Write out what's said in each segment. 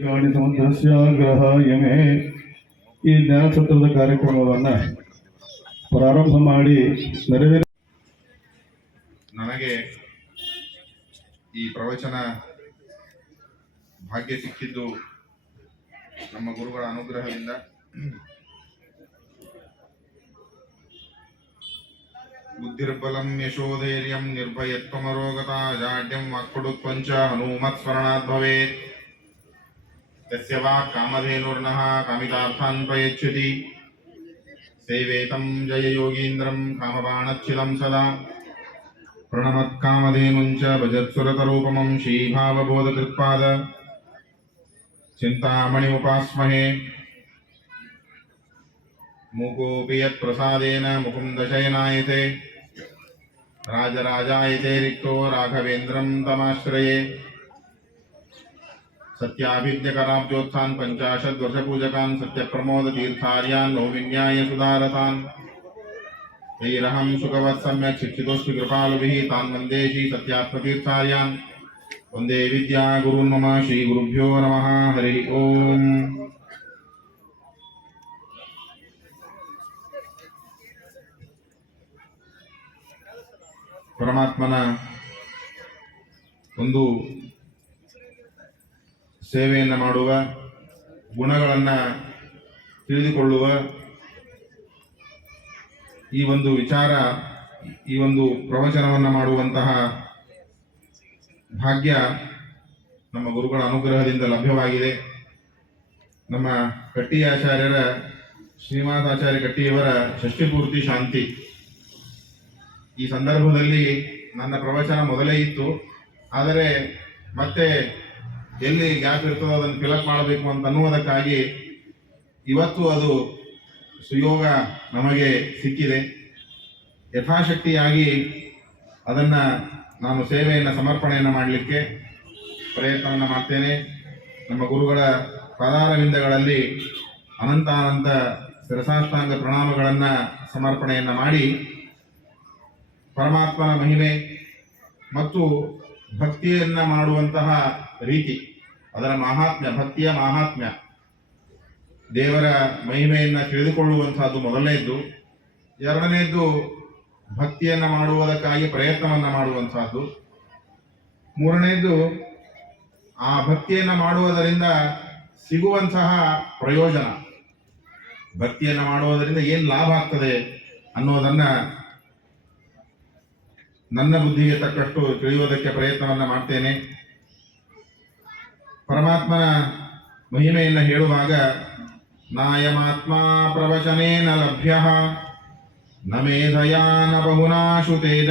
ಗ್ರಹ ಯಮೆ ಈ ಜ್ಞಾನಸತ್ರದ ಕಾರ್ಯಕ್ರಮವನ್ನು ಪ್ರಾರಂಭ ಮಾಡಿ ನೆರವೇರ ನನಗೆ ಈ ಪ್ರವಚನ ಭಾಗ್ಯ ಸಿಕ್ಕಿದ್ದು ನಮ್ಮ ಗುರುಗಳ ಅನುಗ್ರಹದಿಂದ. ಬುದ್ಧಿರ್ಬಲಂ ಯಶೋಧೈರ್ಯಂ ನಿರ್ಭಯತ್ವಮರೋಗತ ಜಾಡ್ಯಂ ವಾಕ್ಪಡುತ್ವಂಚ ಹನುಮತ್ ಸ್ಮರಣಾತ್ तस्य वा कामधेनुर्नः कामितार्थान् प्रयच्छति। सेवेतं जययोगीन्द्रं कामबाणच्छिलं सदा। प्रणमत्कामधेनुं च भजत्सुरतरूपमं श्रीभावबोधकृत्पाद। चिन्तामणिमुपास्महे। मुकोऽपि यत्प्रसादेन मुकुन्दशयनायते राजराजायते रिक्तो राघवेन्द्रं तमाश्रये। सत्याभिद्यकराब्जोत्थान् पञ्चाशद्वर्षपूजकान् सत्यप्रमोदतीर्थार्यान् नौविन्याय सुधारतान् तैरहं सुखवत् सम्यक् शिक्षितोऽस्मि कृपालुभिः तान् वन्दे श्रीसत्यात्मतीर्थार्यान् वन्दे विद्या गुरुन् मम श्रीगुरुभ्यो नमः हरिः ओम् ಪರಮಾತ್ಮನ ಒಂದು ಸೇವೆಯನ್ನು ಮಾಡುವ, ಗುಣಗಳನ್ನು ತಿಳಿದುಕೊಳ್ಳುವ ಈ ಒಂದು ವಿಚಾರ, ಈ ಒಂದು ಪ್ರವಚನವನ್ನು ಮಾಡುವಂತಹ ಭಾಗ್ಯ ನಮ್ಮ ಗುರುಗಳ ಅನುಗ್ರಹದಿಂದ ಲಭ್ಯವಾಗಿದೆ. ನಮ್ಮ ಕಟ್ಟಿ ಆಚಾರ್ಯರ ಶ್ರೀನಿವಾಸಾಚಾರ್ಯ ಕಟ್ಟಿಯವರ ಷಷ್ಠಿಪೂರ್ತಿ ಶಾಂತಿ. ಈ ಸಂದರ್ಭದಲ್ಲಿ ನನ್ನ ಪ್ರವಚನ ಮೊದಲೇ ಇತ್ತು. ಆದರೆ ಮತ್ತೆ ಎಲ್ಲಿ ಗ್ಯಾಪ್ ಇರ್ತದೋ ಅದನ್ನು ಫಿಲಪ್ ಮಾಡಬೇಕು ಅಂತ ಅನ್ನುವುದಕ್ಕಾಗಿ ಇವತ್ತು ಅದು ಸುಯೋಗ ನಮಗೆ ಸಿಕ್ಕಿದೆ. ಯಥಾಶಕ್ತಿಯಾಗಿ ಅದನ್ನು ನಾನು ಸೇವೆಯನ್ನು, ಸಮರ್ಪಣೆಯನ್ನು ಮಾಡಲಿಕ್ಕೆ ಪ್ರಯತ್ನವನ್ನು ಮಾಡ್ತೇನೆ. ನಮ್ಮ ಗುರುಗಳ ಪದಾರವಿಂದಗಳಲ್ಲಿ ಅನಂತಾನಂತ ಶಿರಸಾಷ್ಟಾಂಗ ಪ್ರಣಾಮಗಳನ್ನು ಸಮರ್ಪಣೆಯನ್ನು ಮಾಡಿ ಪರಮಾತ್ಮನ ಮಹಿಮೆ ಮತ್ತು ಭಕ್ತಿಯನ್ನು ಮಾಡುವಂತಹ ರೀತಿ ಅದರ ಮಹಾತ್ಮ್ಯ, ಭಕ್ತಿಯ ಮಹಾತ್ಮ್ಯ. ದೇವರ ಮಹಿಮೆಯನ್ನು ತಿಳಿದುಕೊಳ್ಳುವಂತಹದ್ದು ಮೊದಲನೇದ್ದು. ಎರಡನೇದ್ದು, ಭಕ್ತಿಯನ್ನು ಮಾಡುವುದಕ್ಕಾಗಿ ಪ್ರಯತ್ನವನ್ನು ಮಾಡುವಂತಹದ್ದು ಮೂರನೇದ್ದು, ಆ ಭಕ್ತಿಯನ್ನು ಮಾಡುವುದರಿಂದ ಸಿಗುವಂತಹ ಪ್ರಯೋಜನ. ಭಕ್ತಿಯನ್ನು ಮಾಡುವುದರಿಂದ ಏನು ಲಾಭ ಆಗ್ತದೆ ಅನ್ನೋದನ್ನ ನನ್ನ ಬುದ್ಧಿಗೆ ತಕ್ಕಷ್ಟು ತಿಳಿಯುವುದಕ್ಕೆ ಪ್ರಯತ್ನವನ್ನು ಮಾಡ್ತೇನೆ. ಪರಮಾತ್ಮನ ಮಹಿಮೆಯನ್ನು ಹೇಳುವಾಗ, ನಾಯಮಾತ್ಮ ಪ್ರವಚನೇನ ಲಭ್ಯ, ನ ಮೇಧಯಾ ನ ಬಹುನಾ ಶ್ರುತೇನ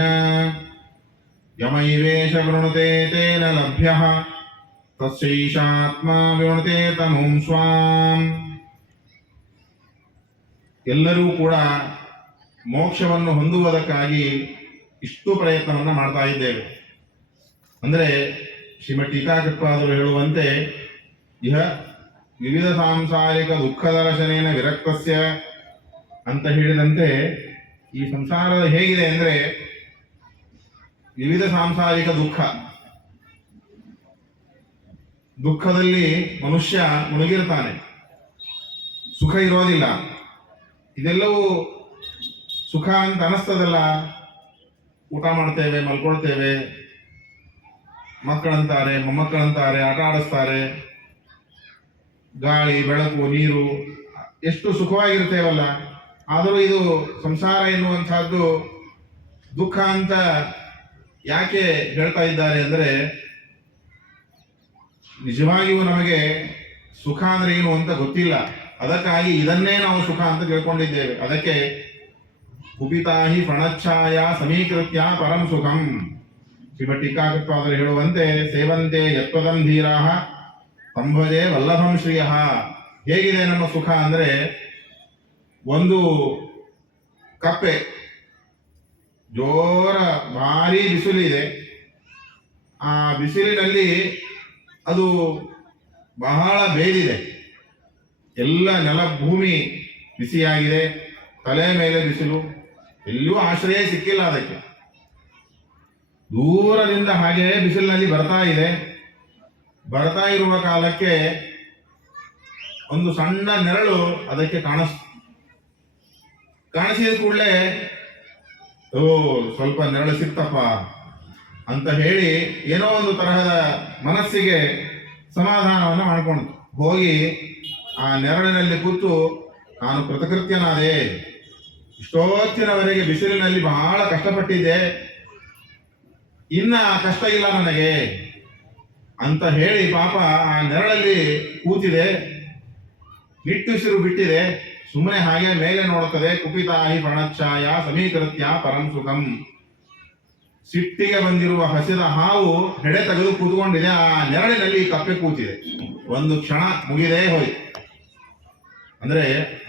ಯಮೈವೇಶ ವೃಣುತೆ ತೇನ ಲಭ್ಯ, ತಸ್ಯೈಷಾತ್ಮ ವಿವೃಣತೆ ತನುಂ ಸ್ವಾಂ. ಎಲ್ಲರೂ ಕೂಡ ಮೋಕ್ಷವನ್ನು ಹೊಂದುವುದಕ್ಕಾಗಿ ಇಷ್ಟು ಪ್ರಯತ್ನವನ್ನು ಮಾಡ್ತಾ ಇದ್ದೇವೆ. ಅಂದರೆ ಶ್ರೀಮಠ್ ಟೀಕಾಕೃತ್ಪಾದರು ಹೇಳುವಂತೆ, ಇಹ ವಿವಿಧ ಸಾಂಸಾರಿಕ ದುಃಖದರ್ಶನೇನ ವಿರಕ್ತಸ್ಯ ಅಂತ ಹೇಳಿದಂತೆ, ಈ ಸಂಸಾರದ ಹೇಗಿದೆ ಅಂದರೆ, ವಿವಿಧ ಸಾಂಸಾರಿಕ ದುಃಖ. ದುಃಖದಲ್ಲಿ ಮನುಷ್ಯ ಮುಳುಗಿರ್ತಾನೆ. ಸುಖ ಇರೋದಿಲ್ಲ. ಇದೆಲ್ಲವೂ ಸುಖ ಅಂತ ಅನಿಸ್ತದಲ್ಲ. ಊಟ ಮಾಡ್ತೇವೆ, ಮಲ್ಕೊಳ್ತೇವೆ. ಮಕ್ಕಳಂತಾರೆ, ಮೊಮ್ಮಕ್ಕಳಂತಾರೆ, ಆಟ ಆಡಿಸ್ತಾರೆ. ಗಾಳಿ, ಬೆಳಕು, ನೀರು, ಎಷ್ಟು ಸುಖವಾಗಿರ್ತೇವಲ್ಲ ಆದರೂ ಇದು ಸಂಸಾರ ಎನ್ನುವಂತಹದ್ದು ದುಃಖ ಅಂತ ಯಾಕೆ ಹೇಳ್ತಾ ಇದ್ದಾರೆ ಅಂದರೆ, ನಿಜವಾಗಿಯೂ ನಮಗೆ ಸುಖ ಅಂದ್ರೆ ಏನು ಅಂತ ಗೊತ್ತಿಲ್ಲ. ಅದಕ್ಕಾಗಿ ಇದನ್ನೇ ನಾವು ಸುಖ ಅಂತ ತಿಳ್ಕೊಂಡಿದ್ದೇವೆ. ಅದಕ್ಕೆ ಕುಪಿತಾಹಿ ಪ್ರಣಚ್ಛಾಯ ಸಮೀಕೃತ್ಯ ಪರಂ ಸುಖಂ. ಶ್ರೀಮಠ್ ಟೀಕಾಕೃತ್ವಾದರು ಹೇಳುವಂತೆ, ಸೇವಂತೆ ಯತ್ವದಂ ಧೀರಾಹ ಸಂಭಜೆ ವಲ್ಲಭಂ ಶ್ರೀಯ. ಹೇಗಿದೆ ನಮ್ಮ ಸುಖ ಅಂದ್ರೆ, ಒಂದು ಕಪ್ಪೆ, ಜೋರ ಭಾರಿ ಬಿಸಿಲಿದೆ ಆ ಬಿಸಿಲಿನಲ್ಲಿ ಅದು ಬಹಳ ಬೇದಿದೆ. ಎಲ್ಲ ನೆಲ ಭೂಮಿ ಬಿಸಿಯಾಗಿದೆ, ತಲೆ ಮೇಲೆ ಬಿಸಿಲು, ಎಲ್ಲಿಯೂ ಆಶ್ರಯ ಸಿಕ್ಕಿಲ್ಲ ಅದಕ್ಕೆ. ದೂರದಿಂದ ಹಾಗೆ ಬಿಸಿಲಿನಲ್ಲಿ ಬರ್ತಾ ಇದೆ. ಬರ್ತಾ ಇರುವ ಕಾಲಕ್ಕೆ ಒಂದು ಸಣ್ಣ ನೆರಳು ಅದಕ್ಕೆ ಕಾಣಿಸ್, ಕಾಣಿಸಿದ ಕೂಡಲೇ, ಓ, ಸ್ವಲ್ಪ ನೆರಳು ಸಿಕ್ತಪ್ಪ ಅಂತ ಹೇಳಿ ಏನೋ ಒಂದು ತರಹದ ಮನಸ್ಸಿಗೆ ಸಮಾಧಾನವನ್ನು ಮಾಡಿಕೊಂಡು ಹೋಗಿ ಆ ನೆರಳಿನಲ್ಲಿ ಕೂತು, ನಾನು ಕೃತಕೃತ್ಯನಾದೆ. ಇಷ್ಟೋತ್ತಿನವರೆಗೆ ಬಿಸಿಲಿನಲ್ಲಿ ಬಹಳ ಕಷ್ಟಪಟ್ಟಿದ್ದೆ. ಇನ್ನ ಕಷ್ಟ ಇಲ್ಲ ನನಗೆ ಅಂತ ಹೇಳಿ ಪಾಪ ಆ ನೆರಳಲ್ಲಿ ಕೂತಿದೆ. ನಿಟ್ಟುಸಿರು ಬಿಟ್ಟಿದೆ. ಸುಮ್ಮನೆ ಹಾಗೆ ಮೇಲೆ ನೋಡುತ್ತದೆ ಕುಪಿತಾಹಿ ಪ್ರಣಚ್ಛಾಯ ಸಮೀಕೃತ್ಯ ಪರಂ ಸುಖಂ. ಸಿಟ್ಟಿಗೆ ಬಂದಿರುವ ಹಸಿದ ಹಾವು ಹೆಡೆ ತೆಗೆದು ಕೂತ್ಕೊಂಡಿದೆ. ಆ ನೆರಳಿನಲ್ಲಿ ಕಪ್ಪೆ ಕೂತಿದೆ. ಒಂದು ಕ್ಷಣ ಮುಗಿದೇ ಹೋಯ್ತು. ಅಂದ್ರೆ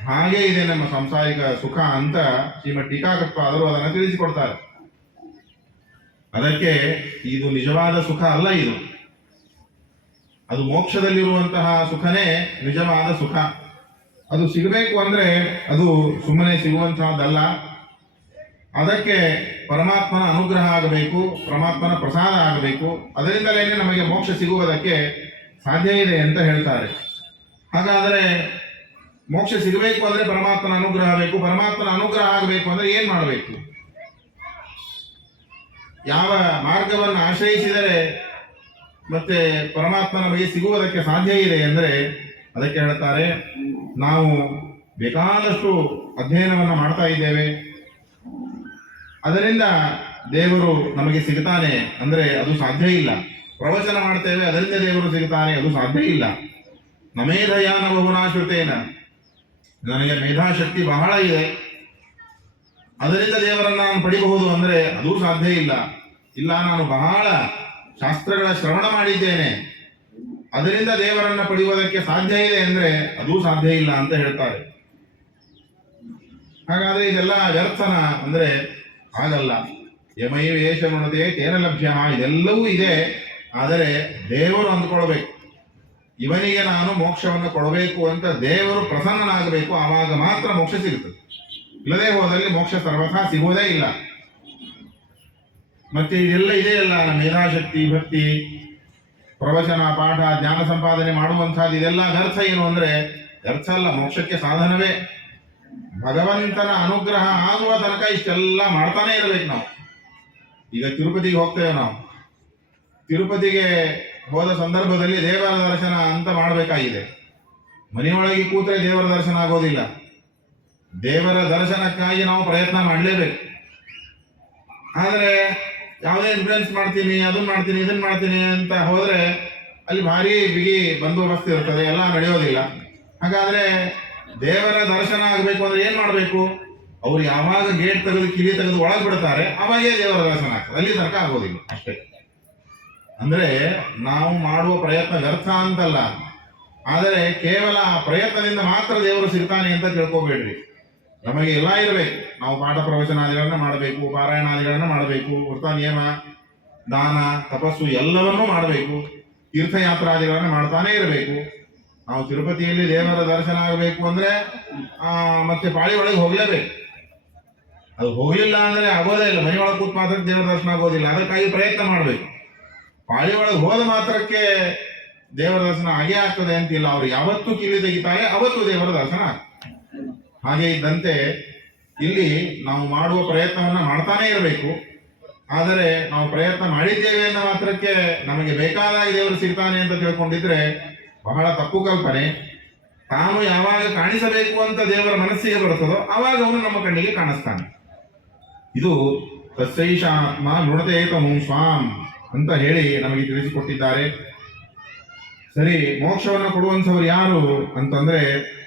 ಹಾಗೆ ಇದೆ ನಮ್ಮ ಸಾಂಸಾರಿಕ ಸುಖ ಅಂತ ಶ್ರೀಮದ್ ಟೀಕಾಕೃತ್ಪಾದರು ಅದನ್ನು ತಿಳಿಸಿಕೊಡ್ತಾರೆ. ಅದಕ್ಕೆ ಇದು ನಿಜವಾದ ಸುಖ ಅಲ್ಲ ಇದು. ಅದು ಮೋಕ್ಷದಲ್ಲಿರುವಂತಹ ಸುಖನೇ ನಿಜವಾದ ಸುಖ. ಅದು ಸಿಗಬೇಕು ಅಂದ್ರೆ ಅದು ಸುಮ್ಮನೆ ಸಿಗುವಂತಹದ್ದಲ್ಲ. ಅದಕ್ಕೆ ಪರಮಾತ್ಮನ ಅನುಗ್ರಹ ಆಗಬೇಕು, ಪರಮಾತ್ಮನ ಪ್ರಸಾದ ಆಗಬೇಕು. ಅದರಿಂದಲೇ ನಮಗೆ ಮೋಕ್ಷ ಸಿಗುವುದಕ್ಕೆ ಸಾಧ್ಯ ಇದೆ ಅಂತ ಹೇಳ್ತಾರೆ. ಹಾಗಾದರೆ ಮೋಕ್ಷ ಸಿಗಬೇಕು ಅಂದರೆ ಪರಮಾತ್ಮನ ಅನುಗ್ರಹ ಬೇಕು, ಪರಮಾತ್ಮನ ಅನುಗ್ರಹ ಆಗಬೇಕು ಅಂದರೆ ಏನು ಮಾಡಬೇಕು? ಯಾವ ಮಾರ್ಗವನ್ನು ಆಶ್ರಯಿಸಿದರೆ ಮತ್ತೆ ಪರಮಾತ್ಮ ನಮಗೆ ಸಿಗುವುದಕ್ಕೆ ಸಾಧ್ಯ ಇದೆ ಅಂದರೆ ಅದಕ್ಕೆ ಹೇಳ್ತಾರೆ ನಾವು ಬೇಕಾದಷ್ಟು ಅಧ್ಯಯನವನ್ನು ಮಾಡ್ತಾ ಇದ್ದೇವೆ. ಅದರಿಂದ ದೇವರು ನಮಗೆ ಸಿಗ್ತಾನೆ ಅಂದರೆ ಅದು ಸಾಧ್ಯ ಇಲ್ಲ. ಪ್ರವಚನ ಮಾಡ್ತೇವೆ, ಅದರಿಂದ ದೇವರು ಸಿಗ್ತಾನೆ ಅದು ಸಾಧ್ಯ ಇಲ್ಲ. ನಮೇಧಯಾನ ಬಹುನಾಶ್ರುತೇನ ನನಗೆ ಮೇಧಾಶಕ್ತಿ ಬಹಳ ಇದೆ. ಅದರಿಂದ ದೇವರನ್ನ ನಾನು ಪಡಿಬಹುದು ಅಂದ್ರೆ ಅದು ಸಾಧ್ಯ ಇಲ್ಲ. ಇಲ್ಲ, ನಾನು ಬಹಳ ಶಾಸ್ತ್ರಗಳ ಶ್ರವಣ ಮಾಡಿದ್ದೇನೆ. ಅದರಿಂದ ದೇವರನ್ನ ಪಡೆಯುವುದಕ್ಕೆ ಸಾಧ್ಯ ಇದೆ ಅಂದ್ರೆ ಅದು ಸಾಧ್ಯ ಇಲ್ಲ ಅಂತ ಹೇಳ್ತಾರೆ. ಹಾಗಾದ್ರೆ ಇದೆಲ್ಲ ವ್ಯರ್ಥನ ಅಂದ್ರೆ ಆಗಲ್ಲ ಯಮೈ ವೇಷ ಮೃಣತೆ ತೇನ ಲಭ್ಯ ಇದೆಲ್ಲವೂ ಇದೆ. ಆದರೆ ದೇವರು ಅಂದ್ಕೊಳ್ಬೇಕು. ಇವನಿಗೆ ನಾನು ಮೋಕ್ಷವನ್ನು ಕೊಡಬೇಕು ಅಂತ ದೇವರು ಪ್ರಸನ್ನನಾಗಬೇಕು, ಆವಾಗ ಮಾತ್ರ ಮೋಕ್ಷ ಸಿಗುತ್ತದೆ. ಇಲ್ಲದೆ ಹೋದಲ್ಲಿ ಮೋಕ್ಷ ಸರ್ವಥ ಸಿಗೋದೇ ಇಲ್ಲ. ಮತ್ತೆ ಇದೆಲ್ಲ ಇದೆಯಲ್ಲ ಮೇಧಾಶಕ್ತಿ, ಭಕ್ತಿ, ಪ್ರವಚನ, ಪಾಠ, ಜ್ಞಾನ ಸಂಪಾದನೆ ಮಾಡುವಂತಹದ್ದು ಇದೆಲ್ಲ ವ್ಯರ್ಥ ಏನು ಅಂದ್ರೆ, ವ್ಯರ್ಥ ಅಲ್ಲ, ಮೋಕ್ಷಕ್ಕೆ ಸಾಧನವೇ. ಭಗವಂತನ ಅನುಗ್ರಹ ಆಗುವ ತನಕ ಇಷ್ಟೆಲ್ಲ ಮಾಡ್ತಾನೆ ಇರಬೇಕು ನಾವು. ಈಗ ತಿರುಪತಿಗೆ ಹೋಗ್ತೇವೆ ನಾವು. ತಿರುಪತಿಗೆ ಹೋದ ಸಂದರ್ಭದಲ್ಲಿ ದೇವರ ದರ್ಶನ ಅಂತ ಮಾಡಬೇಕಾಗಿದೆ. ಮನೆಯೊಳಗೆ ಕೂತ್ರೆ ದೇವರ ದರ್ಶನ ಆಗೋದಿಲ್ಲ. ದೇವರ ದರ್ಶನಕ್ಕಾಗಿ ನಾವು ಪ್ರಯತ್ನ ಮಾಡಲೇಬೇಕು. ಆದರೆ ಯಾವುದೇ ಇನ್ಫ್ಲೂಯೆನ್ಸ್ ಮಾಡ್ತೀನಿ, ಅದನ್ನ ಮಾಡ್ತೀನಿ, ಇದನ್ನ ಮಾಡ್ತೀನಿ ಅಂತ ಹೋದರೆ ಅಲ್ಲಿ ಭಾರಿ ಬಿಗಿ ಬಂದೋಬಸ್ತ್ ಇರ್ತದೆ, ಎಲ್ಲ ನಡೆಯೋದಿಲ್ಲ. ಹಾಗಾದ್ರೆ ದೇವರ ದರ್ಶನ ಆಗಬೇಕು ಅಂದರೆ ಏನು ಮಾಡಬೇಕು? ಅವ್ರು ಯಾವಾಗ ಗೇಟ್ ತೆಗೆದು ಕಿವಿ ತೆಗೆದು ಒಳಗೆ ಬಿಡ್ತಾರೆ, ಅವಾಗೇ ದೇವರ ದರ್ಶನ ಆಗ್ತದೆ. ಅಲ್ಲಿ ತನಕ ಆಗೋದಿಲ್ಲ ಅಷ್ಟೇ. ಅಂದರೆ ನಾವು ಮಾಡುವ ಪ್ರಯತ್ನ ವ್ಯರ್ಥ ಅಂತಲ್ಲ. ಆದರೆ ಕೇವಲ ಪ್ರಯತ್ನದಿಂದ ಮಾತ್ರ ದೇವರು ಸಿಗ್ತಾನೆ ಅಂತ ತಿಳ್ಕೊಬೇಡ್ರಿ. ನಮಗೆ ಎಲ್ಲ ಇರಬೇಕು. ನಾವು ಪಾಠ ಪ್ರವಚನಾದಿಗಳನ್ನ ಮಾಡಬೇಕು ಪಾರಾಯಣಾದಿಗಳನ್ನ ಮಾಡಬೇಕು ವೃತ್ತ ನಿಯಮ ದಾನ ತಪಸ್ಸು ಎಲ್ಲವನ್ನೂ ಮಾಡಬೇಕು. ತೀರ್ಥಯಾತ್ರಾದಿಗಳನ್ನ ಮಾಡ್ತಾನೆ ಇರಬೇಕು. ನಾವು ತಿರುಪತಿಯಲ್ಲಿ ದೇವರ ದರ್ಶನ ಆಗಬೇಕು ಅಂದ್ರೆ ಆ, ಮತ್ತೆ ಪಾಳಿ ಒಳಗೆ ಹೋಗ್ಲೇಬೇಕು. ಅದು ಹೋಗ್ಲಿಲ್ಲ ಅಂದ್ರೆ ಆಗೋದೇ ಇಲ್ಲ. ಮನೆಯೊಳಗೆ ಕೂತ್ ಮಾತ್ರ ದೇವರ ದರ್ಶನ ಆಗೋದಿಲ್ಲ. ಅದಕ್ಕಾಗಿ ಪ್ರಯತ್ನ ಮಾಡಬೇಕು. ಪಾಳಿ ಒಳಗೆ ಹೋದ ಮಾತ್ರಕ್ಕೆ ದೇವರ ದರ್ಶನ ಆಗೇ ಆಗ್ತದೆ ಅಂತಿಲ್ಲ. ಅವ್ರು ಯಾವತ್ತು ಕಿವಿ ತೆಗಿತಾರೆ ಅವತ್ತು ದೇವರ ದರ್ಶನ ಆಗ್ತದೆ. ಹಾಗೆ ಇದ್ದಂತೆ ಇಲ್ಲಿ ನಾವು ಮಾಡುವ ಪ್ರಯತ್ನವನ್ನು ಮಾಡ್ತಾನೆ ಇರಬೇಕು. ಆದರೆ ನಾವು ಪ್ರಯತ್ನ ಮಾಡಿದ್ದೇವೆ ಅನ್ನೋ ಮಾತ್ರಕ್ಕೆ ನಮಗೆ ಬೇಕಾದ ದೇವರು ಸಿಗ್ತಾನೆ ಅಂತ ತಿಳ್ಕೊಂಡಿದ್ರೆ ಬಹಳ ತಪ್ಪು ಕಲ್ಪನೆ. ತಾನು ಯಾವಾಗ ಕಾಣಿಸಬೇಕು ಅಂತ ದೇವರ ಮನಸ್ಸಿಗೆ ಬರುತ್ತದೋ ಆವಾಗ ಅವನು ನಮ್ಮ ಕಣ್ಣಿಗೆ ಕಾಣಿಸ್ತಾನೆ. ಇದು ತತ್ಸೈಷಾತ್ಮ ಆತ್ಮ ನೃಣತೇತಮು ಸ್ವಾಂ ಅಂತ ಹೇಳಿ ನಮಗೆ ತಿಳಿಸಿಕೊಟ್ಟಿದ್ದಾರೆ. ಸರಿ, ಮೋಕ್ಷವನ್ನು ಕೊಡುವಂಥವ್ರು ಯಾರು ಅಂತಂದ್ರೆ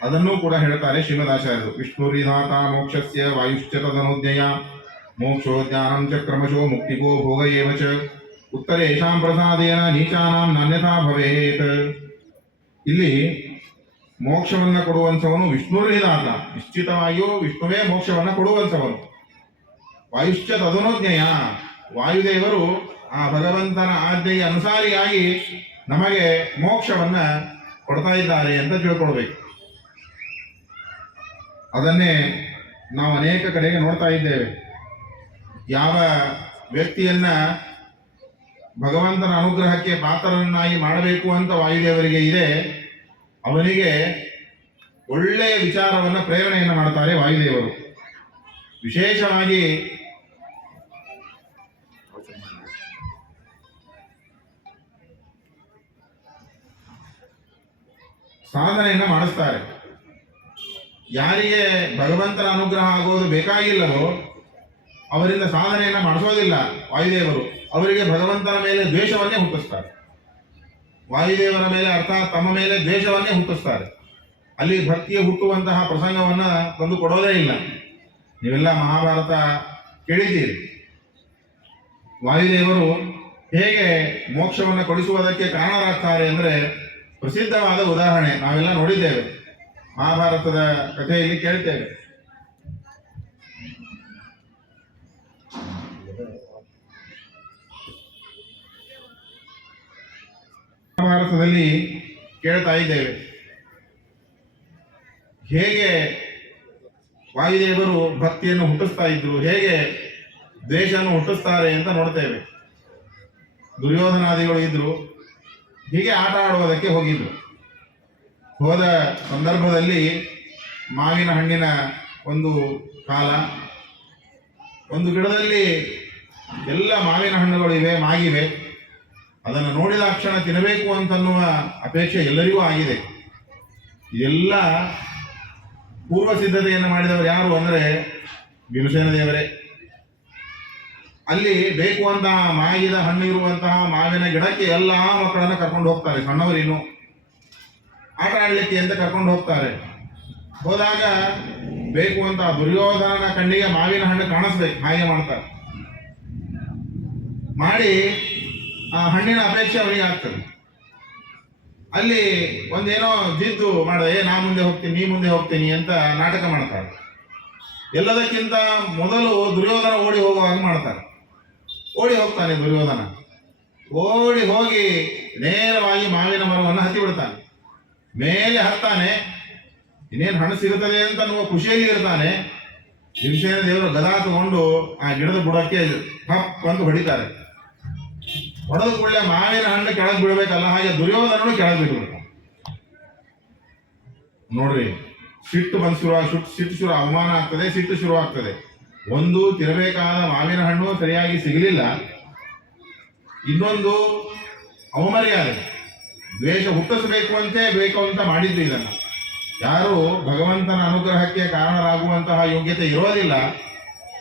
ಅದನ್ನೂ ಕೂಡ ಹೇಳ್ತಾರೆ ಶ್ರೀಮದಾಚಾರ್ಯರು. ವಿಷ್ಣುರಿಧಾತ ಮೋಕ್ಷಸ್ಯ ವಾಯುಶ್ಚ ತದನುಜ್ಞಯ ಮೋಕ್ಷೋ ಜ್ಞಾನಂ ಚ ಕ್ರಮಶೋ ಮುಕ್ತಿಗೋ ಭೋಗ ಏವ ಚ ಉತ್ತರೇಷಾಂ ಪ್ರಸಾದೇನ ನೀಚಾನಾಂ ನಾನ್ಯಥಾ ಭವೇತ್. ಇಲ್ಲಿ ಮೋಕ್ಷವನ್ನು ಕೊಡುವಂಥವನು ವಿಷ್ಣುರಿಧಾತ ನಿಶ್ಚಿತವಾಗಿಯೂ ವಿಷ್ಣುವೇ ಮೋಕ್ಷವನ್ನ ಕೊಡುವಂಥವನು. ವಾಯುಶ್ಚ ತದನುಜ್ಞಯ ವಾಯುದೇವರು ಆ ಭಗವಂತನ ಆಜ್ಞೆಯ ಅನುಸಾರಿಯಾಗಿ ನಮಗೆ ಮೋಕ್ಷವನ್ನ ಕೊಡ್ತಾ ಇದ್ದಾರೆ ಅಂತ ತಿಳ್ಕೊಳ್ಬೇಕು. ಅದನ್ನೇ ನಾವು ಅನೇಕ ಕಡೆಗೆ ನೋಡ್ತಾ ಇದ್ದೇವೆ. ಯಾವ ವ್ಯಕ್ತಿಯನ್ನ ಭಗವಂತನ ಅನುಗ್ರಹಕ್ಕೆ ಪಾತ್ರರನ್ನಾಗಿ ಮಾಡಬೇಕು ಅಂತ ವಾಯುದೇವರಿಗೆ ಇದೆ, ಅವನಿಗೆ ಒಳ್ಳೆಯ ವಿಚಾರವನ್ನು ಪ್ರೇರಣೆಯನ್ನು ಮಾಡ್ತಾರೆ ವಾಯುದೇವರು. ವಿಶೇಷವಾಗಿ ಸಾಧನೆಯನ್ನು ಮಾಡಿಸ್ತಾರೆ. ಯಾರಿಗೆ ಭಗವಂತನ ಅನುಗ್ರಹ ಆಗೋದು ಬೇಕಾಗಿಲ್ಲವೋ ಅವರಿಂದ ಸಾಧನೆಯನ್ನು ಮಾಡಿಸೋದಿಲ್ಲ ವಾಯುದೇವರು. ಅವರಿಗೆ ಭಗವಂತನ ಮೇಲೆ ದ್ವೇಷವನ್ನೇ ಹುಟ್ಟಿಸ್ತಾರೆ. ವಾಯುದೇವರ ಮೇಲೆ ಅರ್ಥಾತ್ ತಮ್ಮ ಮೇಲೆ ದ್ವೇಷವನ್ನೇ ಹುಟ್ಟಿಸ್ತಾರೆ. ಅಲ್ಲಿ ಭಕ್ತಿಯ ಹುಟ್ಟುವಂತಹ ಪ್ರಸಂಗವನ್ನು ತಂದು ಕೊಡೋದೇ ಇಲ್ಲ. ನೀವೆಲ್ಲ ಮಹಾಭಾರತ ಕೇಳಿದ್ದೀರಿ. ವಾಯುದೇವರು ಹೇಗೆ ಮೋಕ್ಷವನ್ನು ಕೊಡಿಸುವುದಕ್ಕೆ ಕಾರಣರಾಗ್ತಾರೆ ಅಂದ್ರೆ ಪ್ರಸಿದ್ಧವಾದ ಉದಾಹರಣೆ ನಾವೆಲ್ಲ ನೋಡಿದ್ದೇವೆ. ಮಹಾಭಾರತದ ಕಥೆಯಲ್ಲಿ ಕೇಳ್ತೇವೆ. ಮಹಾಭಾರತದಲ್ಲಿ ಕೇಳ್ತಾ ಇದ್ದೇವೆ. ಹೇಗೆ ವಾಯುದೇವರು ಭಕ್ತಿಯನ್ನು ಹುಟ್ಟಿಸ್ತಾ ಇದ್ರು, ಹೇಗೆ ದ್ವೇಷವನ್ನು ಹುಟ್ಟಿಸ್ತಾರೆ ಅಂತ ನೋಡ್ತೇವೆ. ದುರ್ಯೋಧನಾದಿಗಳು ಇದ್ರು ಹೀಗೆ ಆಟ ಆಡುವುದಕ್ಕೆ ಹೋಗಿದ್ರು. ಹೋದ ಸಂದರ್ಭದಲ್ಲಿ ಮಾವಿನ ಹಣ್ಣಿನ ಒಂದು ಕಾಲ. ಒಂದು ಗಿಡದಲ್ಲಿ ಎಲ್ಲ ಮಾವಿನ ಹಣ್ಣುಗಳು ಇವೆ, ಮಾಗಿವೆ. ಅದನ್ನು ನೋಡಿದ ಕ್ಷಣ ತಿನ್ನಬೇಕು ಅಂತನ್ನುವ ಅಪೇಕ್ಷೆ ಎಲ್ಲರಿಗೂ ಆಗಿದೆ. ಎಲ್ಲ ಪೂರ್ವ ಸಿದ್ಧತೆಯನ್ನು ಮಾಡಿದವರು ಯಾರು ಅಂದರೆ ಭೀಮಸೇನ ದೇವರೇ. ಅಲ್ಲಿ ಬೇಕು ಅಂತ ಮಾಗಿದ ಹಣ್ಣು ಇರುವಂತಹ ಮಾವಿನ ಗಿಡಕ್ಕೆ ಎಲ್ಲಾ ಮಕ್ಕಳನ್ನ ಕರ್ಕೊಂಡು ಹೋಗ್ತಾರೆ, ಸಣ್ಣವರಿನ್ನು. ಆಟ ಆಡಲಿಕ್ಕೆ ಅಂತ ಕರ್ಕೊಂಡು ಹೋಗ್ತಾರೆ. ಹೋದಾಗ ಬೇಕು ಅಂತ ದುರ್ಯೋಧನನ ಕಣ್ಣಿಗೆ ಮಾವಿನ ಹಣ್ಣು ಕಾಣಿಸ್ಬೇಕು, ಹಾಗೆ ಮಾಡ್ತಾರೆ. ಮಾಡಿ ಆ ಹಣ್ಣಿನ ಅಪೇಕ್ಷೆ ಅವನಿಗೆ ಆಗ್ತದೆ. ಅಲ್ಲಿ ಒಂದೇನೋ ಜಿದ್ದು ಮಾಡ, ಏ, ನಾ ಮುಂದೆ ಹೋಗ್ತೀನಿ, ನೀ ಮುಂದೆ ಹೋಗ್ತೀನಿ ಅಂತ ನಾಟಕ ಮಾಡ್ತಾರೆ. ಎಲ್ಲದಕ್ಕಿಂತ ಮೊದಲು ದುರ್ಯೋಧನ ಓಡಿ ಹೋಗುವಾಗ ಮಾಡ್ತಾರೆ. ಓಡಿ ಹೋಗ್ತಾನೆ ದುರ್ಯೋಧನ ಓಡಿ ಹೋಗಿ ನೇರವಾಗಿ ಮಾವಿನ ಮರವನ್ನು ಹತ್ತಿ ಬಿಡ್ತಾನೆ. ಮೇಲೆ ಹತ್ತಾನೆ. ಇನ್ನೇನು ಹಣ್ಣು ಸಿಗುತ್ತದೆ ಅಂತ ಅನ್ನುವ ಖುಷಿಯಲ್ಲಿ ಇರ್ತಾನೆ. ಭೀಮಸೇನ ದೇವರು ಗದಾ ತಗೊಂಡು ಆ ಗಿಡದ ಬುಡಕ್ಕೆ ಹಪ್ ಅಂತ ಹೊಡಿತಾರೆ. ಹೊಡೆದ ಕೂಡಲೇ ಮಾವಿನ ಹಣ್ಣು ಕೆಳಗೆ ಬಿಡಬೇಕಲ್ಲ ಹಾಗೆ ದುರ್ಯೋಧನನು ಕೆಳಗೆ ಬಿಟ್ಟು ನೋಡ್ರಿ, ಸಿಟ್ಟು ಬಂದು ಶುರು ಸಿಟ್ಟು ಶುರು ಅವಮಾನ ಆಗ್ತದೆ, ಸಿಟ್ಟು ಶುರು ಆಗ್ತದೆ. ಒಂದು ತಿರಬೇಕಾದ ಮಾವಿನ ಹಣ್ಣು ಸರಿಯಾಗಿ ಸಿಗಲಿಲ್ಲ. ಇನ್ನೊಂದು ಅವಮರ್ಯಾದೆ. ದ್ವೇಷ ಹುಟ್ಟಿಸಬೇಕು ಅಂತೇ ಬೇಕು ಅಂತ ಮಾಡಿದ್ದು ಇದನ್ನು ಯಾರು ಭಗವಂತನ ಅನುಗ್ರಹಕ್ಕೆ ಕಾರಣರಾಗುವಂತಹ ಯೋಗ್ಯತೆ ಇರೋದಿಲ್ಲ.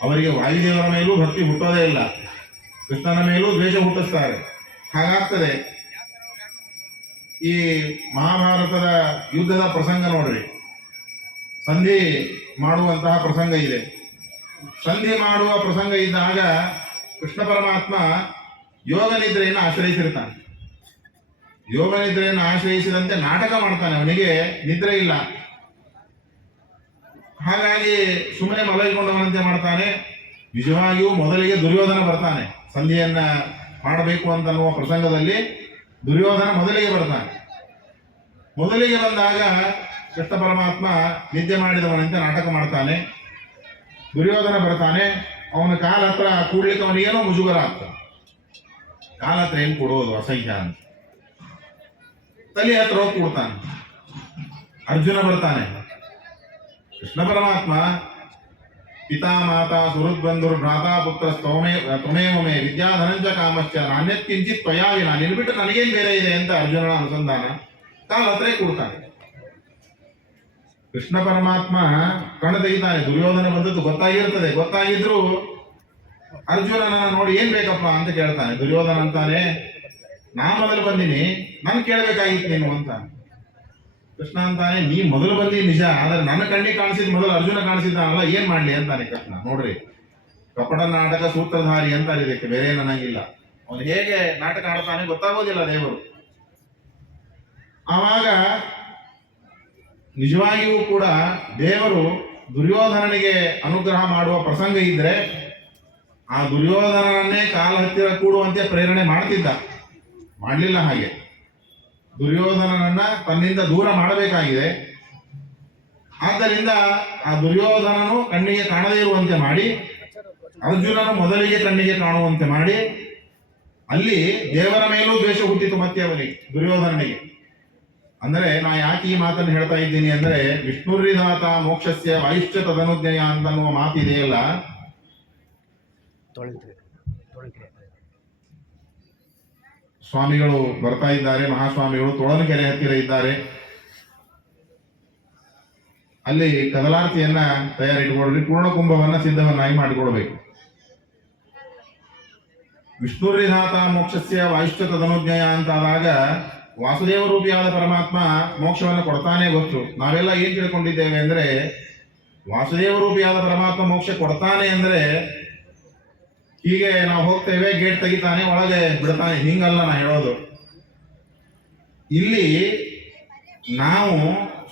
ಅವರಿಗೆ ವಾಯುದೇವರ ಮೇಲೂ ಭಕ್ತಿ ಹುಟ್ಟೋದೇ ಇಲ್ಲ. ಕೃಷ್ಣನ ಮೇಲೂ ದ್ವೇಷ ಹುಟ್ಟಿಸ್ತಾರೆ. ಹಾಗಾಗ್ತದೆ, ಈ ಮಹಾಭಾರತದ ಯುದ್ಧದ ಪ್ರಸಂಗ ನೋಡ್ರಿ. ಸಂಧಿ ಮಾಡುವಂತಹ ಪ್ರಸಂಗ ಇದೆ. ಸಂಧಿ ಮಾಡುವ ಪ್ರಸಂಗ ಇದ್ದಾಗ ಕೃಷ್ಣ ಪರಮಾತ್ಮ ಯೋಗ ನಿದ್ರೆಯನ್ನು ಆಶ್ರಯಿಸಿರ್ತಾನೆ. ಯೋಗ ನಿದ್ರೆಯನ್ನು ಆಶ್ರಯಿಸಿದಂತೆ ನಾಟಕ ಮಾಡ್ತಾನೆ, ಅವನಿಗೆ ನಿದ್ರೆ ಇಲ್ಲ. ಹಾಗಾಗಿ ಸುಮ್ಮನೆ ಮಲಗಿಕೊಂಡವನಂತೆ ಮಾಡ್ತಾನೆ. ನಿಜವಾಗಿಯೂ ಮೊದಲಿಗೆ ದುರ್ಯೋಧನ ಬರ್ತಾನೆ. ಸಂಧಿಯನ್ನ ಮಾಡಬೇಕು ಅಂತನ್ನುವ ಪ್ರಸಂಗದಲ್ಲಿ ದುರ್ಯೋಧನ ಮೊದಲಿಗೆ ಬರ್ತಾನೆ. ಮೊದಲಿಗೆ ಬಂದಾಗ ಕೃಷ್ಣ ಪರಮಾತ್ಮ ನಿದ್ದೆ ಮಾಡಿದವನಂತೆ ನಾಟಕ ಮಾಡ್ತಾನೆ. ದುರ್ಯೋಧನ ಬರ್ತಾನೆ, ಅವನ ಕಾಲ ಹತ್ರ ಕೂಡ್ಲಿಕ್ಕೆ ಅವನಿಗೇನೋ ಮುಜುಗರ ಅಂತ ಕಾಲ ಹತ್ರ ಏನು ಕೊಡೋದು, ಅಸಹ್ಯ ಅಂತ. ತಲೆ ಹತ್ರ ಹೋಗಿ ಕೂಡ್ತಾನೆ. ಅರ್ಜುನ ಬರ್ತಾನೆ. ಕೃಷ್ಣ ಪರಮಾತ್ಮ, ಪಿತಾ ಮಾತಾ ಸುಹೃದ್ಬಂಧುರ್ ಭ್ರಾತಾ ಪುತ್ರ ಸ್ತೋಮೇ ತ್ವಮೇವ ಮೇ ವಿದ್ಯಾಧನಂಚ ಕಾಮಶ್ಚ ನಾಣ್ಯತ್ ಕಿಂಚಿತ್ ತ್ವಯಾವಿನ ನಿನ್ಬಿಟ್ಟು ನನಗೇನ್ ಬೇರೆ ಇದೆ ಅಂತ ಅರ್ಜುನನ ಅನುಸಂಧಾನ. ಕಾಲ ಹತ್ರ ಕೂಡ್ತಾನೆ. ಕೃಷ್ಣ ಪರಮಾತ್ಮ ಕಣ ತೆಗಿತಾನೆ ದುರ್ಯೋಧನ ಬಂದದ್ದು ಗೊತ್ತಾಗಿರ್ತದೆ. ಗೊತ್ತಾಗಿದ್ರು ಅರ್ಜುನನ ನೋಡಿ ಏನ್ ಬೇಕಪ್ಪ ಅಂತ ಕೇಳ್ತಾನೆ. ದುರ್ಯೋಧನ ಅಂತಾನೆ, ನಾ ಮೊದಲು ಬಂದಿನಿ, ನನ್ ಕೇಳಬೇಕಾಗಿತ್ತು ನೀನು ಅಂತ. ಕೃಷ್ಣ ಅಂತಾನೆ, ನೀ ಮೊದಲು ಬಂದಿ ನಿಜ, ಆದ್ರೆ ನನ್ನ ಕಣ್ಣಿಗೆ ಕಾಣಿಸಿದ ಮೊದಲು ಅರ್ಜುನ ಕಾಣಿಸಿದ್ದಾನಲ್ಲ, ಏನ್ ಮಾಡ್ಲಿ ಅಂತಾನೆ ಕೃಷ್ಣ. ನೋಡ್ರಿ, ಕಪಟ ನಾಟಕ ಸೂತ್ರಧಾರಿ ಅಂತಾರೆ ಇದಕ್ಕೆ, ಬೇರೆ ನನಗಿಲ್ಲ ಅವನು ಹೇಗೆ ನಾಟಕ ಆಡ್ತಾನೆ ಗೊತ್ತಾಗೋದಿಲ್ಲ ದೇವರು. ಆವಾಗ ನಿಜವಾಗಿಯೂ ಕೂಡ ದೇವರು ದುರ್ಯೋಧನನಿಗೆ ಅನುಗ್ರಹ ಮಾಡುವ ಪ್ರಸಂಗ ಇದ್ರೆ ಆ ದುರ್ಯೋಧನನನ್ನೇ ಕಾಲ ಹತ್ತಿರ ಕೂಡುವಂತೆ ಪ್ರೇರಣೆ ಮಾಡ್ತಿದ್ದ. ಮಾಡಲಿಲ್ಲ ಹಾಗೆ. ದುರ್ಯೋಧನನನ್ನ ತನ್ನಿಂದ ದೂರ ಮಾಡಬೇಕಾಗಿದೆ. ಆದ್ದರಿಂದ ಆ ದುರ್ಯೋಧನನು ಕಣ್ಣಿಗೆ ಕಾಣದೇ ಇರುವಂತೆ ಮಾಡಿ, ಅರ್ಜುನನು ಮೊದಲಿಗೆ ಕಣ್ಣಿಗೆ ಕಾಣುವಂತೆ ಮಾಡಿ, ಅಲ್ಲಿ ದೇವರ ಮೇಲೂ ದ್ವೇಷ ಹುಟ್ಟಿತು ಮತ್ತೆ ಅವನಿಗೆ, ದುರ್ಯೋಧನನಿಗೆ. ಅಂದ್ರೆ ನಾ ಯಾಕೆ ಈ ಮಾತನ್ನು ಹೇಳ್ತಾ ಇದ್ದೀನಿ ಅಂದ್ರೆ ವಿಷ್ಣುರಿದಾತ ಮೋಕ್ಷಸ್ಯ ವೈಶ್ಯ ತದನುಜ್ಞಯ ಅಂತನ್ನುವ ಮಾತಿದೆಯಲ್ಲ ತೊಳಿತ್ರಿ ತೊಳಿತ್ರಿ. ಸ್ವಾಮಿಗಳು ಬರ್ತಾ ಇದ್ದಾರೆ ಮಹಾಸ್ವಾಮಿಗಳು ತೊಳನಕೆರೆ ಹತ್ತಿರ ಇದ್ದಾರೆ. ಅಲ್ಲಿ ಕದಲಾರ್ತಿಯನ್ನ ತಯಾರಿಟ್ಕೊಳ್ಳಿ ಪೂರ್ಣ ಕುಂಭವನ್ನ ಸಿದ್ಧವನ್ನಾಗಿ ಮಾಡಿಕೊಳ್ಬೇಕು ವಿಷ್ಣುರಿಧಾತ ಮೋಕ್ಷಸ್ಯ ವೈಶ್ಯ ತದನುಜ್ಞಯ ಅಂತಾದಾಗ ವಾಸುದೇವ ರೂಪಿಯಾದ ಪರಮಾತ್ಮ ಮೋಕ್ಷವನ್ನು ಕೊಡ್ತಾನೆ ಗೊತ್ತು. ನಾವೆಲ್ಲ ಏನು ತಿಳ್ಕೊಂಡಿದ್ದೇವೆ ಅಂದ್ರೆ ವಾಸುದೇವ ರೂಪಿಯಾದ ಪರಮಾತ್ಮ ಮೋಕ್ಷ ಕೊಡ್ತಾನೆ ಅಂದ್ರೆ, ಹೀಗೆ ನಾವು ಹೋಗ್ತೇವೆ, ಗೇಟ್ ತೆಗಿತಾನೆ, ಒಳಗೆ ಬಿಡ್ತಾನೆ. ಹಿಂಗಲ್ಲ ನಾ ಹೇಳೋದು. ಇಲ್ಲಿ ನಾವು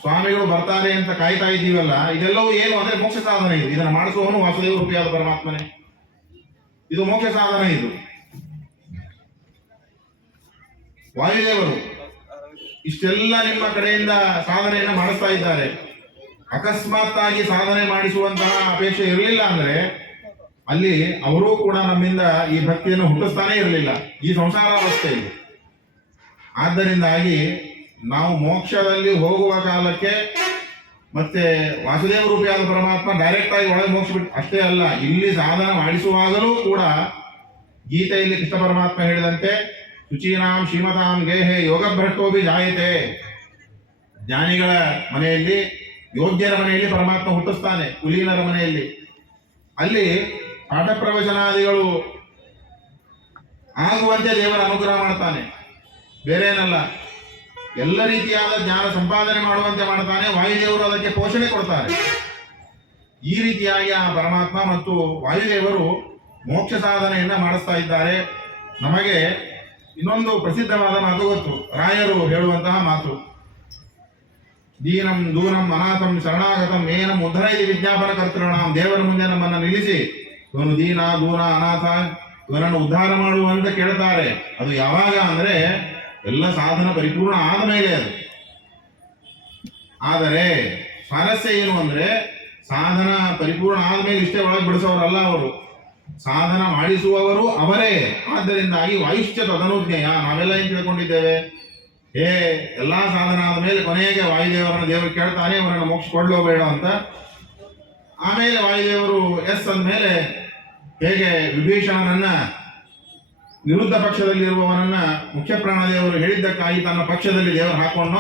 ಸ್ವಾಮಿಗಳು ಬರ್ತಾರೆ ಅಂತ ಕಾಯ್ತಾ ಇದ್ದೀವಲ್ಲ, ಇದೆಲ್ಲವೂ ಏನು ಅಂದ್ರೆ ಮೋಕ್ಷ ಸಾಧನೆ ಇದು. ಇದನ್ನು ಮಾಡಿಸುವವನು ವಾಸುದೇವ ರೂಪಿಯಾದ ಪರಮಾತ್ಮನೇ. ಇದು ಮೋಕ್ಷ ಸಾಧನೆ ಇದು. ವಾಯುದೇವರು, ಇಷ್ಟೆಲ್ಲ ನಿಮ್ಮ ಕಡೆಯಿಂದ ಸಾಧನೆಯನ್ನ ಮಾಡಿಸ್ತಾ ಇದ್ದಾರೆ. ಅಕಸ್ಮಾತ್ ಆಗಿ ಸಾಧನೆ ಮಾಡಿಸುವಂತಹ ಅಪೇಕ್ಷೆ ಇರಲಿಲ್ಲ ಅಂದ್ರೆ ಅಲ್ಲಿ ಅವರೂ ಕೂಡ ನಮ್ಮಿಂದ ಈ ಭಕ್ತಿಯನ್ನು ಹುಟ್ಟಿಸ್ತಾನೇ ಇರಲಿಲ್ಲ. ಈ ಸಂಸಾರಾವಸ್ಥೆಯಲ್ಲಿ ಆದ್ದರಿಂದಾಗಿ ನಾವು ಮೋಕ್ಷದಲ್ಲಿ ಹೋಗುವ ಕಾಲಕ್ಕೆ ಮತ್ತೆ ವಾಸುದೇವ ರೂಪಿಯಾದ ಪರಮಾತ್ಮ ಡೈರೆಕ್ಟ್ ಆಗಿ ಒಳಗೆ ಮೋಕ್ಷ ಬಿಟ್ಟು ಅಷ್ಟೇ ಅಲ್ಲ, ಇಲ್ಲಿ ಸಾಧನ ಮಾಡಿಸುವಾಗಲೂ ಕೂಡ ಗೀತೆಯಲ್ಲಿ ಕೃಷ್ಣ ಪರಮಾತ್ಮ ಹೇಳಿದಂತೆ ಶುಚೀನಾಂ ಶ್ರೀಮತಾಂ ಗೇಹೆ ಯೋಗ ಭ್ರಷ್ಟೋಭಿ ಜಾಯತೆ ಜ್ಞಾನಿಗಳ ಮನೆಯಲ್ಲಿ, ಯೋಗ್ಯರ ಮನೆಯಲ್ಲಿ ಪರಮಾತ್ಮ ಹುಟ್ಟಿಸ್ತಾನೆ ಕುಲೀನರ ಮನೆಯಲ್ಲಿ. ಅಲ್ಲಿ ಪಾಠ ಪ್ರವಚನಾದಿಗಳು ಆಗುವಂತೆ ದೇವರ ಅನುಗ್ರಹ ಮಾಡ್ತಾನೆ. ಬೇರೇನಲ್ಲ, ಎಲ್ಲ ರೀತಿಯಾದ ಜ್ಞಾನ ಸಂಪಾದನೆ ಮಾಡುವಂತೆ ಮಾಡ್ತಾನೆ, ವಾಯುದೇವರು ಅದಕ್ಕೆ ಪೋಷಣೆ ಕೊಡ್ತಾರೆ. ಈ ರೀತಿಯಾಗಿ ಆ ಪರಮಾತ್ಮ ಮತ್ತು ವಾಯುದೇವರು ಮೋಕ್ಷ ಸಾಧನೆಯನ್ನ ಮಾಡಿಸ್ತಾ ಇದ್ದಾರೆ. ನಮಗೆ ಇನ್ನೊಂದು ಪ್ರಸಿದ್ಧವಾದ ಮಾತು ಗೊತ್ತು. ರಾಯರು ಹೇಳುವಂತಹ ಮಾತು. ದೀನಂ ದೂನಂ ಅನಾಥಂ ಶರಣಾಗತಂ ಏನಂ ಉದ್ಧರೈತಿ ವಿಜ್ಞಾಪನ ಕರ್ತೃಣಾಂ. ದೇವರ ಮುಂದೆ ನಮ್ಮನ್ನು ನಿಲ್ಲಿಸಿ. ಇವನು ದೀನ, ದೂನ, ಅನಾಥ. ಇವನನ್ನು ಉದ್ಧಾರ ಮಾಡುವಂತ ಕೇಳ್ತಾರೆ. ಅದು ಯಾವಾಗ ಅಂದ್ರೆ ಎಲ್ಲ ಸಾಧನ ಪರಿಪೂರ್ಣ ಆದ ಮೇಲೆ ಅದು. ಆದರೆ ಸ್ವಾರಸ್ಯ ಏನು ಅಂದ್ರೆ ಸಾಧನ ಪರಿಪೂರ್ಣ ಆದ್ಮೇಲೆ ಇಷ್ಟೇ ಒಳಗೆ ಬಿಡಿಸೋರಲ್ಲ ಅವರು. ಸಾಧನ ಮಾಡಿಸುವವರು ಅವರೇ. ಆದ್ದರಿಂದಾಗಿ ವಾಯುಶ್ಚ ತದನುಜ್ಞೆಯ ನಾವೆಲ್ಲ ಏನ್ ತಿಳ್ಕೊಂಡಿದ್ದೇವೆ? ಏ ಎಲ್ಲಾ ಸಾಧನ ಆದ ಮೇಲೆ ಕೊನೆಗೆ ವಾಯುದೇವರನ್ನ ದೇವರು ಕೇಳ್ತಾನೆ, ಅವರನ್ನು ಮೋಕ್ಷ ಕೊಡ್ಲೋ ಬೇಡ ಅಂತ. ಆಮೇಲೆ ವಾಯುದೇವರು ಎಸ್ ಅಂದಮೇಲೆ ಹೇಗೆ ವಿಭೀಷಣನನ್ನ, ವಿರುದ್ಧ ಪಕ್ಷದಲ್ಲಿರುವವನನ್ನ, ಮುಖ್ಯ ಪ್ರಾಣದೇವರು ಹೇಳಿದ್ದಕ್ಕಾಗಿ ತನ್ನ ಪಕ್ಷದಲ್ಲಿ ದೇವರು ಹಾಕೊಂಡು,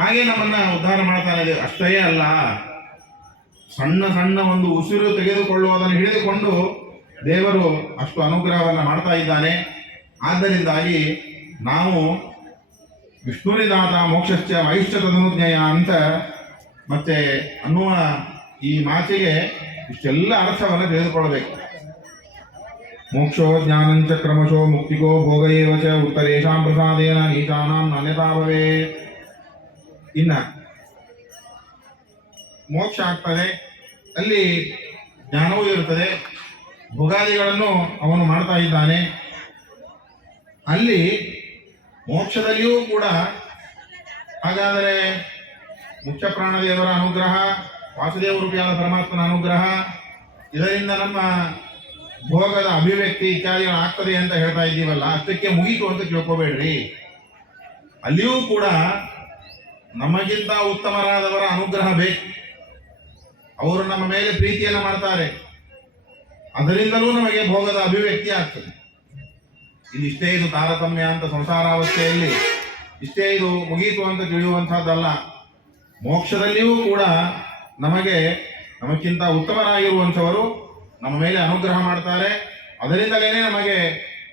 ಹಾಗೆ ನಮ್ಮನ್ನ ಉದ್ಧಾರ ಮಾಡ್ತಾನೆ ಅಷ್ಟೇ ಅಲ್ಲ. ಸಣ್ಣ ಸಣ್ಣ ಒಂದು ಉಸಿರು ತೆಗೆದುಕೊಳ್ಳುವುದನ್ನು ಹಿಡಿದುಕೊಂಡು ದೇವರು ಅಷ್ಟು ಅನುಗ್ರಹವನ್ನು ಮಾಡ್ತಾ ಇದ್ದಾನೆ. ಆದ್ದರಿಂದಾಗಿ ನಾವು ವಿಷ್ಣುರಿದಾತ ಮೋಕ್ಷಶ್ಚ ಮಹಿಷ್ಠ ತದನುಜ್ಞಯ ಅಂತ ಮತ್ತೆ ಅನ್ನುವ ಈ ಮಾತಿಗೆ ಇಷ್ಟೆಲ್ಲ ಅರ್ಥವನ್ನು ತಿಳಿದುಕೊಳ್ಳಬೇಕು. ಮೋಕ್ಷೋ ಜ್ಞಾನಂಚ ಕ್ರಮಶೋ ಮುಕ್ತಿಗೋ ಭೋಗ ಚ ಉತ್ತರೇಶಾಂ ಪ್ರಸಾದೇನ ನೀತಾನಾಂ ನಾನ್ಯತಾಭವೇ ಇನ್ನ ಮೋಕ್ಷ ಆಗ್ತದೆ, ಅಲ್ಲಿ ಜ್ಞಾನವೂ ಇರುತ್ತದೆ. ಭೋಗಾದಿಗಳನ್ನು ಅವನು ಮಾಡ್ತಾ ಇದ್ದಾನೆ. ಅಲ್ಲಿ ಮೋಕ್ಷದಲ್ಲಿಯೂ ಕೂಡ ಹಾಗಾದರೆ ಮುಖ್ಯ ಪ್ರಾಣದೇವರ ಅನುಗ್ರಹ, ವಾಸುದೇವ ರೂಪಿಯಾದ ಪರಮಾತ್ಮನ ಅನುಗ್ರಹ, ಇದರಿಂದ ನಮ್ಮ ಭೋಗದ ಅಭಿವ್ಯಕ್ತಿ ಇತ್ಯಾದಿಗಳು ಆಗ್ತದೆ ಅಂತ ಹೇಳ್ತಾ ಇದ್ದೀವಲ್ಲ, ಅಷ್ಟಕ್ಕೆ ಮುಗೀತು ಅಂತ ತಿಳ್ಕೋಬೇಡ್ರಿ. ಅಲ್ಲಿಯೂ ಕೂಡ ನಮಗಿಂತ ಉತ್ತಮರಾದವರ ಅನುಗ್ರಹ ಬೇಕು. ಅವರು ನಮ್ಮ ಮೇಲೆ ಪ್ರೀತಿಯನ್ನು ಮಾಡ್ತಾರೆ. ಅದರಿಂದಲೂ ನಮಗೆ ಭೋಗದ ಅಭಿವ್ಯಕ್ತಿ ಆಗ್ತದೆ. ಇಲ್ಲಿ ಇಷ್ಟೇ ಇದು ತಾರತಮ್ಯ ಅಂತ ಸಂಸಾರಾವಸ್ಥೆಯಲ್ಲಿ ಇಷ್ಟೇ ಇದು ಮುಗೀತು ಅಂತ ತಿಳಿಯುವಂತಹದ್ದಲ್ಲ ಮೋಕ್ಷದಲ್ಲಿಯೂ ಕೂಡ ನಮಗೆ ನಮಗಿಂತ ಉತ್ತಮರಾಗಿರುವಂಥವರು ನಮ್ಮ ಮೇಲೆ ಅನುಗ್ರಹ ಮಾಡ್ತಾರೆ. ಅದರಿಂದಲೇ ನಮಗೆ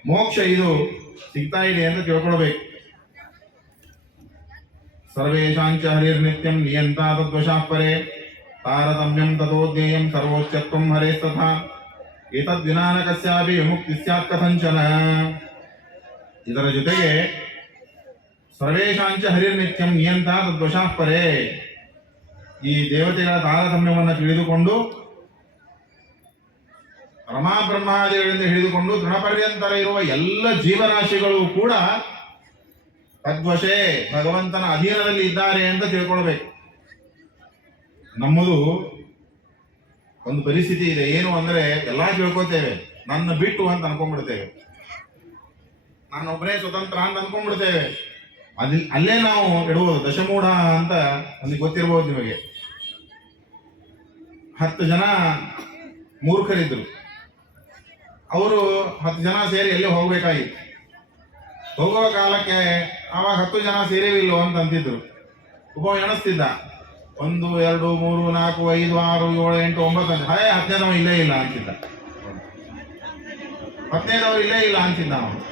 ಮೋಕ್ಷ ಇದು ಸಿಗ್ತಾ ಇದೆ ಅಂತ ತಿಳ್ಕೊಳ್ಬೇಕು. ಸರ್ವೇಶಾಂಚ ಹರಿರ್ನಿತ್ಯಂ ನಿಯಂತ ತದ್ವಶಾಪರೆ ತಾರತಮ್ಯಂ ತಥೋಜ್ಞೇಯಂ ಸರ್ವೋಚ್ಚತ್ವಂ ಹರೇಸ್ತಥಾ ಏತದ್ವಿನಾ ಕಸ್ಯಾಪಿ ವಿಮುಕ್ತಿ ಸ್ಯಾತ್ ಕಥಂಚನ ಇದರ ಜೊತೆಗೆ ಸರ್ವೇಶಾಂಚ ಹರಿರ್ನಿತ್ಯಂ ನಿಯಂತ ತದ್ವಶಾಃ ಪರೇ। ಈ ದೇವತೆಗಳ ತಾರತಮ್ಯವನ್ನು ತಿಳಿದುಕೊಂಡು ರಮಾ ಬ್ರಹ್ಮಾದಿಗಳಿಂದ ಹಿಡಿದುಕೊಂಡು ತೃಣಪರ್ಯಂತರ ಇರುವ ಎಲ್ಲ ಜೀವರಾಶಿಗಳು ಕೂಡ ತದ್ವಶೇ ಭಗವಂತನ ಅಧೀನದಲ್ಲಿ ಇದ್ದಾರೆ ಅಂತ ತಿಳ್ಕೊಳ್ಬೇಕು. ನಮ್ಮದು ಒಂದು ಪರಿಸ್ಥಿತಿ ಇದೆ. ಏನು ಅಂದ್ರೆ ಎಲ್ಲಾ ತಿಳ್ಕೊತೇವೆ. ನನ್ನ ಬಿಟ್ಟು ಅಂತ ಅನ್ಕೊಂಡ್ಬಿಡ್ತೇವೆ. ನಾನೊಬ್ಬನೇ ಸ್ವತಂತ್ರ ಅಂತ ಅನ್ಕೊಂಡ್ಬಿಡ್ತೇವೆ. ಅಲ್ಲಿ, ಅಲ್ಲೇ ನಾವು ಇಡಬಹುದು ದಶಮೂಢ ಅಂತ ಅಲ್ಲಿ ಗೊತ್ತಿರಬಹುದು ನಿಮಗೆ. ಹತ್ತು ಜನ ಮೂರ್ಖರಿದ್ರು. ಅವರು ಹತ್ತು ಜನ ಸೇರಿ ಎಲ್ಲಿ ಹೋಗ್ಬೇಕಾಗಿತ್ತು. ಹೋಗುವ ಕಾಲಕ್ಕೆ ಆವಾಗ ಹತ್ತು ಜನ ಸೇರಿವಿಲ್ಲೋ ಅಂತ ಅಂತಿದ್ರು. ಉಪ ಎಣಿಸ್ತಿದ್ದ. ಒಂದು, ಎರಡು, ಮೂರು, ನಾಲ್ಕು, ಐದು, ಆರು, ಏಳು, ಎಂಟು, ಒಂಬತ್ತು ಅಂತ ಹೇ ಹತ್ತನೇದವ ಇಲ್ಲೇ ಇಲ್ಲ ಅಂತಿದ್ದ. ಹತ್ತನೇದವ ಇಲ್ಲೇ ಇಲ್ಲ ಅಂತಿದ್ದ ಅವನು.